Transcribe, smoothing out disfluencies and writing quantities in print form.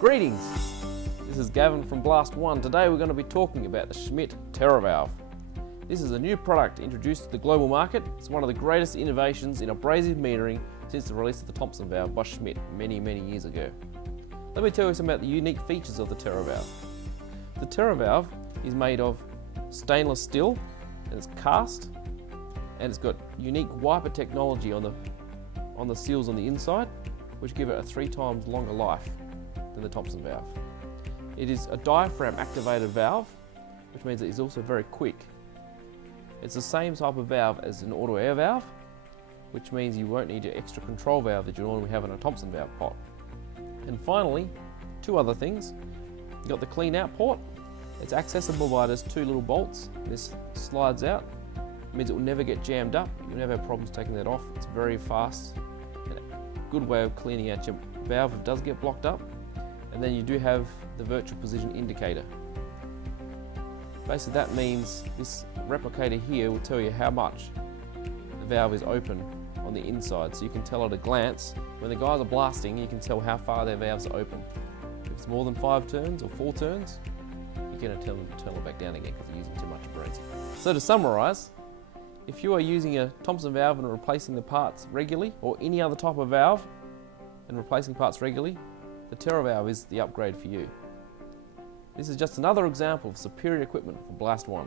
Greetings! This is Gavin from Blastone. Today we're going to be talking about the Schmidt Teravalve. This is a new product introduced to the global market. It's one of the greatest innovations in abrasive metering since the release of the Thompson valve by Schmidt many years ago. Let me tell you some about the unique features of the Teravalve. The Teravalve is made of stainless steel and it's cast, and it's got unique wiper technology on the seals on the inside, which give it a 3 times longer life than the Thompson valve. It is a diaphragm activated valve, which means it is also very quick. It's the same type of valve as an auto air valve, which means you won't need your extra control valve that you normally have in a Thompson valve pot. And finally, 2 other things. You've got the clean out port. It's accessible by just 2 little bolts. This slides out. It means it will never get jammed up. You'll never have problems taking that off. It's very fast and a good way of cleaning out your valve if it does get blocked up. And then you do have the virtual position indicator. Basically that means this replicator here will tell you how much the valve is open on the inside, so you can tell at a glance. When the guys are blasting, you can tell how far their valves are open. If it's more than 5 turns or 4 turns, you can tell them to turn it back down again because they're using too much abrasive. So to summarise, if you are using a Thompson valve and replacing the parts regularly, or any other type of valve and replacing parts regularly, the Teravalve is the upgrade for you. This is just another example of superior equipment from Blastone.